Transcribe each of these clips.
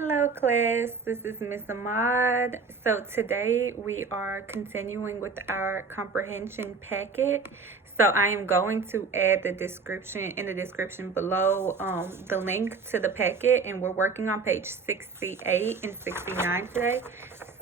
Hello class, this is Miss Ahmad. So today we are continuing with our comprehension packet. So I am going to add the description below the link to the packet, and we're working on page 68 and 69 today.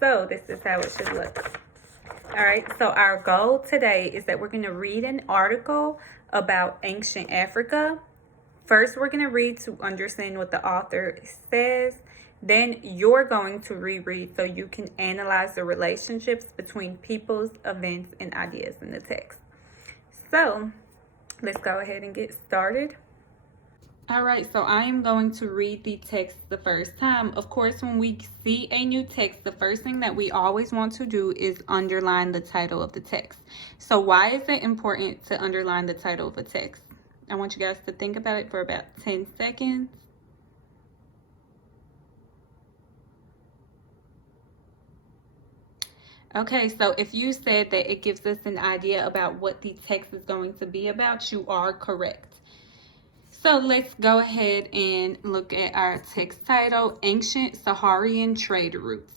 So this is how it should look. All right, so our goal today is that we're going to read an article about ancient Africa. First, we're going to read to understand what the author says. Then you're going to reread so you can analyze the relationships between peoples, events, and ideas in the text. So let's go ahead and get started. All right, so I am going to read the text the first time. Of course, when we see a new text, the first thing that we always want to do is underline the title of the text. So why is it important to underline the title of a text? I want you guys to think about it for about 10 seconds. Okay, so if you said that it gives us an idea about what the text is going to be about, you are correct. So let's go ahead and look at our text title, Ancient Saharan Trade Routes.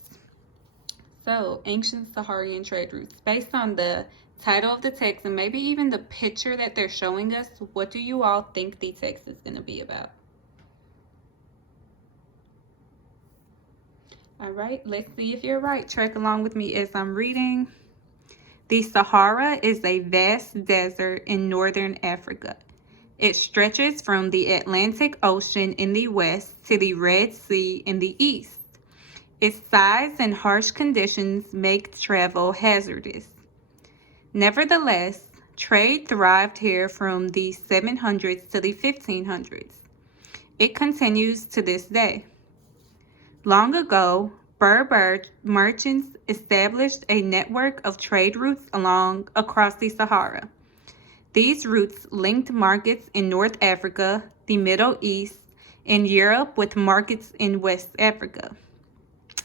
So, Ancient Saharan Trade Routes. Based on the title of the text and maybe even the picture that they're showing us, what do you all think the text is going to be about? All right, let's see if you're right. Track along with me as I'm reading. The Sahara is a vast desert in northern Africa. It stretches from the Atlantic Ocean in the west to the Red Sea in the east. Its size and harsh conditions make travel hazardous. Nevertheless, trade thrived here from the 700s to the 1500s. It continues to this day. Long ago, Berber merchants established a network of trade routes across the Sahara. These routes linked markets in North Africa, the Middle East, and Europe with markets in West Africa.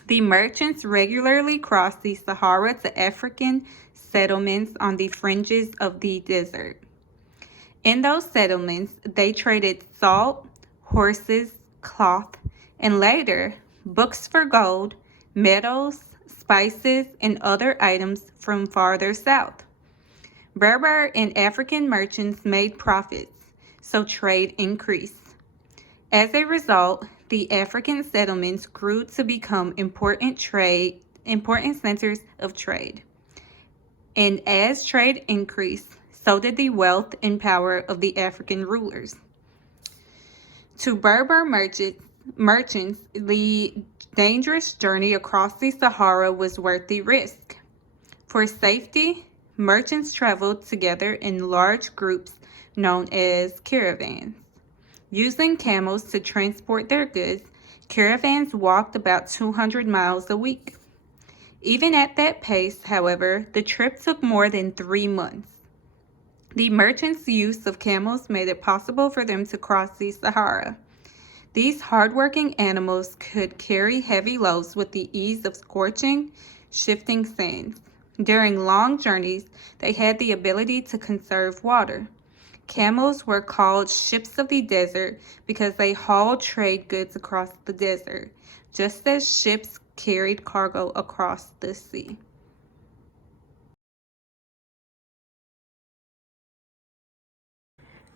The merchants regularly crossed the Sahara to African settlements on the fringes of the desert. In those settlements, they traded salt, horses, cloth, and later, books for gold, metals, spices, and other items from farther south. Berber and African merchants made profits, so trade increased. As a result, the African settlements grew to become important centers of trade. And as trade increased, so did the wealth and power of the African rulers. To Berber merchants, the dangerous journey across the Sahara was worth the risk. For safety, merchants traveled together in large groups known as caravans. Using camels to transport their goods, caravans walked about 200 miles a week. Even at that pace, however, the trip took more than 3 months. The merchants' use of camels made it possible for them to cross the Sahara. These hardworking animals could carry heavy loads with the ease of scorching, shifting sands. During long journeys, they had the ability to conserve water. Camels were called ships of the desert because they hauled trade goods across the desert, just as ships carried cargo across the sea.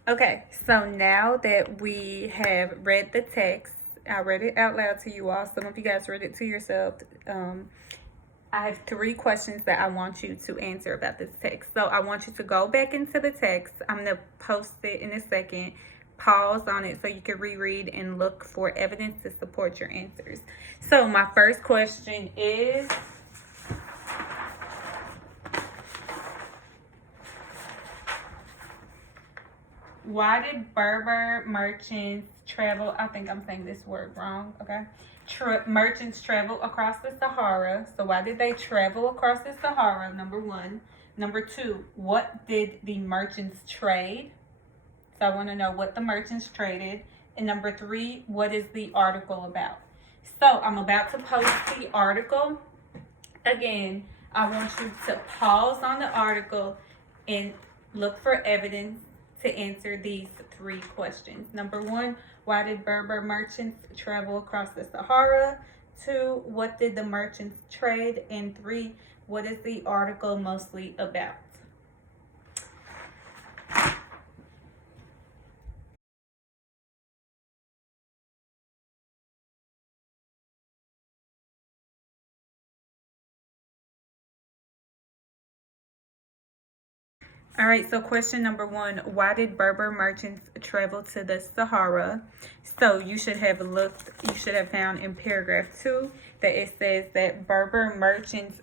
Okay, so now that we have read the text, I read it out loud to you all. Some of you guys read it to yourself. I have 3 questions that I want you to answer about this text. So I want you to go back into the text. I'm going to post it in a second. Pause on it so you can reread and look for evidence to support your answers. So my first question is, why did Berber merchants travel? I think I'm saying this word wrong, okay? Merchants travel across the Sahara. So why did they travel across the Sahara? Number 1. Number 2, what did the merchants trade? So I want to know what the merchants traded. And number 3, what is the article about? So I'm about to post the article. Again, I want you to pause on the article and look for evidence to answer these 3 questions. Number 1, why did Berber merchants travel across the Sahara? 2, what did the merchants trade? And 3, what is the article mostly about? All right, so question number 1, why did Berber merchants travel to the Sahara? So you should have found in paragraph 2 that it says that Berber merchants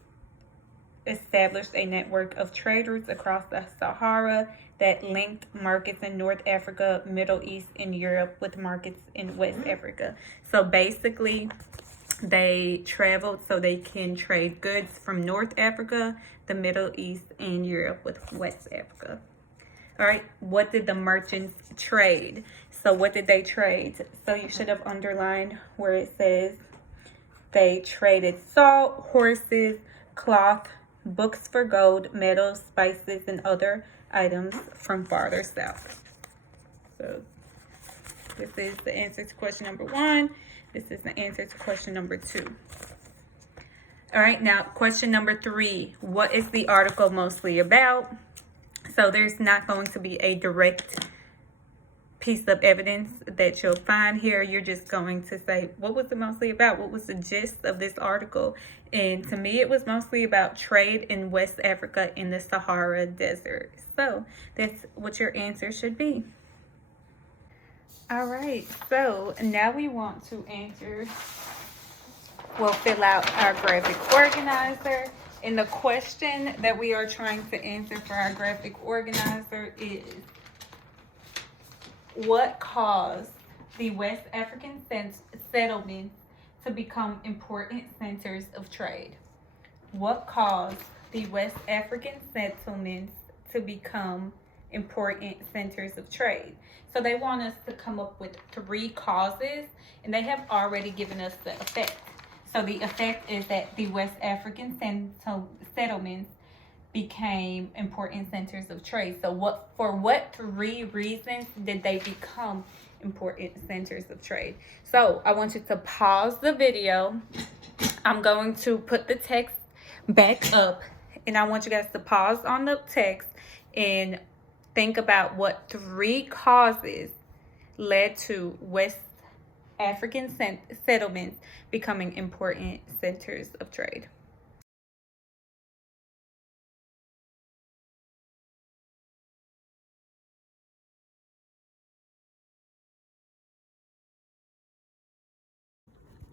established a network of trade routes across the Sahara that linked markets in North Africa, Middle East, and Europe with markets in West Africa. So basically, they traveled so they can trade goods from North Africa, the Middle East, and Europe with West Africa. All right, what did the merchants trade? So what did they trade? So you should have underlined where it says they traded salt, horses, cloth, books for gold, metals, spices, and other items from farther south. So this is the answer to question number 1. This is the answer to question number 2. All right, now question number 3. What is the article mostly about? So there's not going to be a direct piece of evidence that you'll find here. You're just going to say, what was it mostly about? What was the gist of this article? And to me, it was mostly about trade in West Africa in the Sahara Desert. So that's what your answer should be. All right, so now we want to fill out our graphic organizer. And the question that we are trying to answer for our graphic organizer is, what caused the West African settlements to become important centers of trade? What caused the West African settlements to become important centers of trade? So they want us to come up with 3 causes, and they have already given us the effect. So the effect is that the West African settlements became important centers of trade. So for what 3 reasons did they become important centers of trade? So I want you to pause the video. I'm going to put the text back up, and I want you guys to pause on the text and think about what 3 causes led to West African settlements becoming important centers of trade.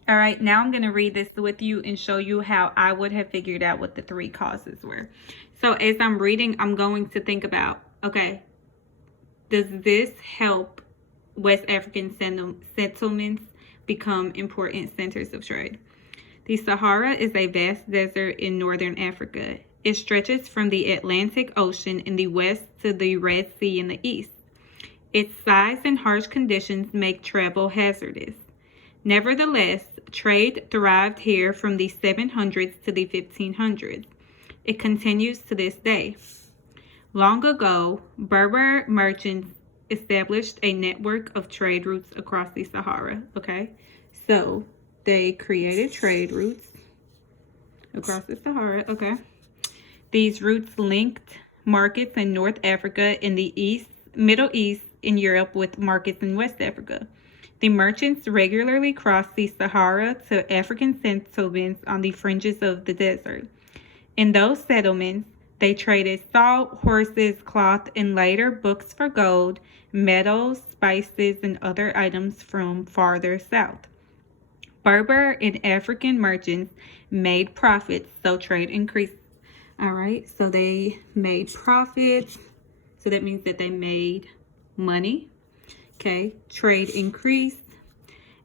All right, now I'm going to read this with you and show you how I would have figured out what the 3 causes were. So as I'm reading, I'm going to think about, okay, does this help West African settlements become important centers of trade? The Sahara is a vast desert in northern Africa. It stretches from the Atlantic Ocean in the west to the Red Sea in the east. Its size and harsh conditions make travel hazardous. Nevertheless, trade thrived here from the 700s to the 1500s. It continues to this day. Long ago, Berber merchants established a network of trade routes across the Sahara. Okay, so they created trade routes across the Sahara. Okay, these routes linked markets in North Africa, in the East, Middle East, and Europe with markets in West Africa. The merchants regularly crossed the Sahara to African settlements on the fringes of the desert. In those settlements, they traded salt, horses, cloth, and later books for gold, metals, spices, and other items from farther south. Berber and African merchants made profits, so trade increased. All right, so they made profits. So that means that they made money. Okay, trade increased.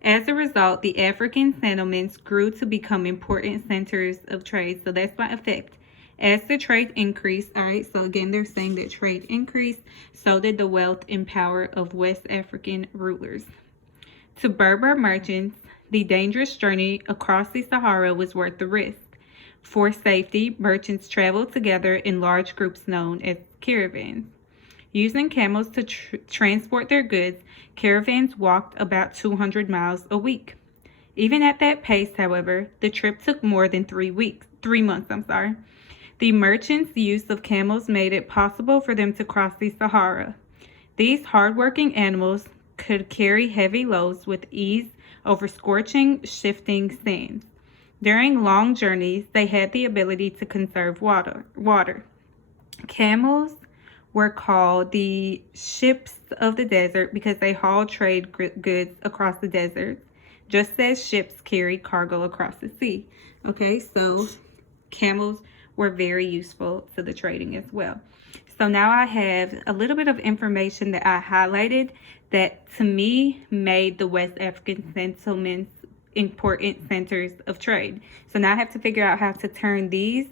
As a result, the African settlements grew to become important centers of trade. So that's my effect. As the trade increased, all right, so again, they're saying that trade increased, so did the wealth and power of West African rulers. To Berber merchants, the dangerous journey across the Sahara was worth the risk. For safety, merchants traveled together in large groups known as caravans. Using camels to transport their goods, caravans walked about 200 miles a week. Even at that pace, however, the trip took more than 3 months. The merchants' use of camels made it possible for them to cross the Sahara. These hard-working animals could carry heavy loads with ease over scorching, shifting sands. During long journeys, they had the ability to conserve water. Camels were called the ships of the desert because they hauled trade goods across the desert, just as ships carry cargo across the sea. Okay, so camels were very useful to the trading as well. So now I have a little bit of information that I highlighted that to me made the West African settlements important centers of trade. So now I have to figure out how to turn these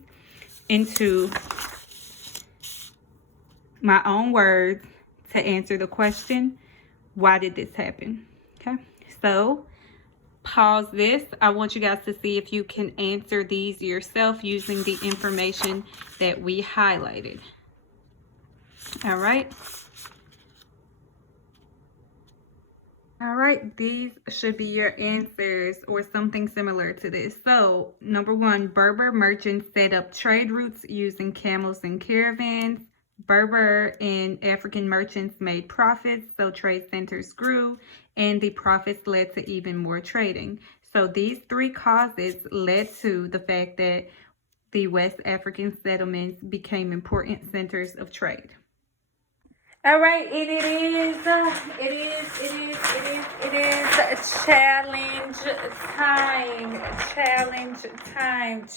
into my own words to answer the question, why did this happen? Okay, so pause this. I want you guys to see if you can answer these yourself using the information that we highlighted. All right. All right, these should be your answers or something similar to this. So, number one, Berber merchants set up trade routes using camels and caravans. Berber and African merchants made profits, so trade centers grew, and the profits led to even more trading. So these three causes led to the fact that the West African settlements became important centers of trade. All right, it is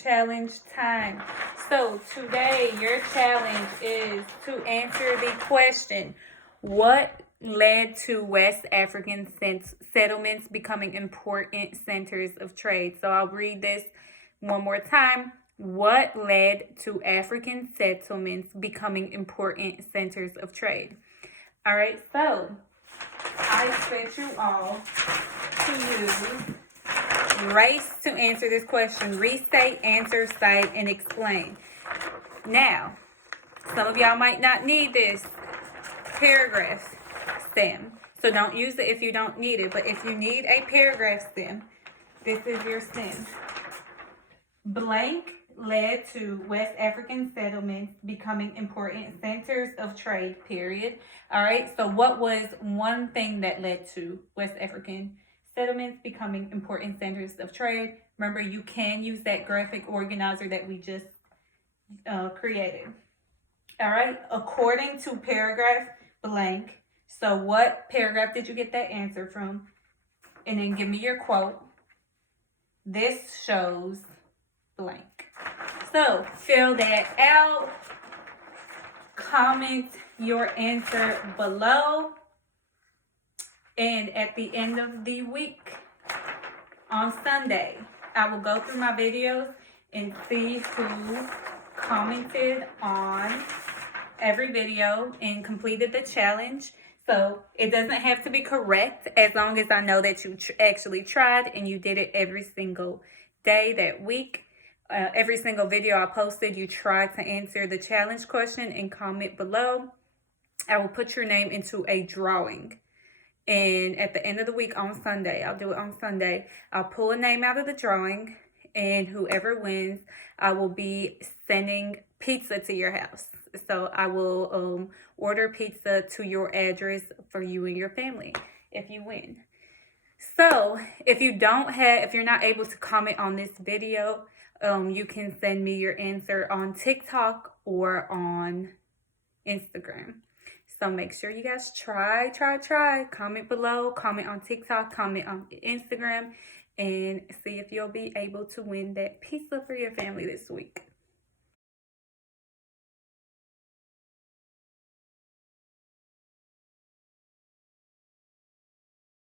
challenge time. So today your challenge is to answer the question, what led to West African settlements becoming important centers of trade? So I'll read this one more time. What led to African settlements becoming important centers of trade? All right, so I expect you all to use race to answer this question. Restate, answer, cite, and explain. Now, some of y'all might not need this paragraph stem, so don't use it if you don't need it. But if you need a paragraph stem, this is your stem. Blank led to West African settlements becoming important centers of trade, period. All right, so what was one thing that led to West African settlements becoming important centers of trade? Remember, you can use that graphic organizer that we just created. All right, according to paragraph blank. So what paragraph did you get that answer from? And then give me your quote. This shows blank. So fill that out. Comment your answer below. And at the end of the week, on Sunday, I will go through my videos and see who commented on every video and completed the challenge. So it doesn't have to be correct as long as I know that you actually tried and you did it every single day that week. Every single video I posted, you tried to answer the challenge question and comment below. I will put your name into a drawing. And at the end of the week on Sunday, I'll do it on Sunday, I'll pull a name out of the drawing, and whoever wins, I will be sending pizza to your house. So I will order pizza to your address for you and your family if you win. So if you're not able to comment on this video, you can send me your answer on TikTok or on Instagram. So make sure you guys try. Comment below, comment on TikTok, comment on Instagram, and see if you'll be able to win that pizza for your family this week.